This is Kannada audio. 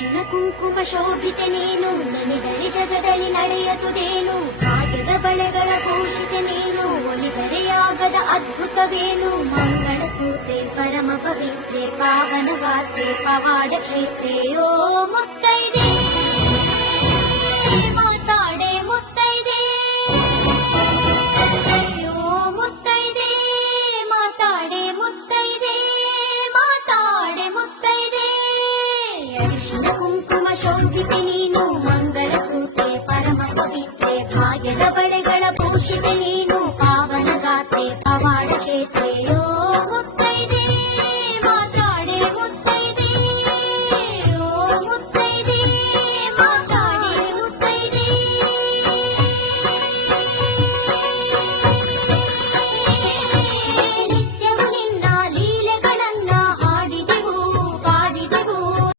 ಅರಿಶಿನ ಕುಂಕುಮ ಶೋಭಿತೆ ನೀನು, ನೆನೆದರೆ ಜಗದಲ್ಲಿ ನಡೆಯತುದೇನು. ಭಾಗ್ಯದ ಬಳೆಗಳ ಘೋಷಿತೆ ನೀನು, ಒಲಿದರೆಯಾಗದ ಅದ್ಭುತವೇನು. ಮಂಗಳ ಸೂತ್ರೆ ಪರಮ ಪವಿತ್ರೆ, ಪಾವನ ಗಾತ್ರೆ ಪವಾಡ ಕ್ಷೇತ್ರೆ. ಓ ಮುತ್ತೈದೆ ಮಾತಾಡೆ ಮುತ್ತೈದೆ, ಓ ಮುತ್ತೈದೆ ಮಾತಾಡೆ ಮುತ್ತೈದೆ, ಮಾತಾಡೆ ಮುತ್ತೈದೆ. ಅರಿಶಿನ ಕುಂಕುಮ ಶೋಭಿತೆ ನೀನು, ಮಂಗಳ ಸೂತ್ರೆ ಪರಮ ಪವಿತ್ರೆ, ಭಾಗ್ಯದ ಬಳೆಗಳ ಭೂಷಿತೆ ನೀನು, ಪಾವನ ಗಾತ್ರೆ ಪವಾಡ ಕ್ಷೇತ್ರೆ.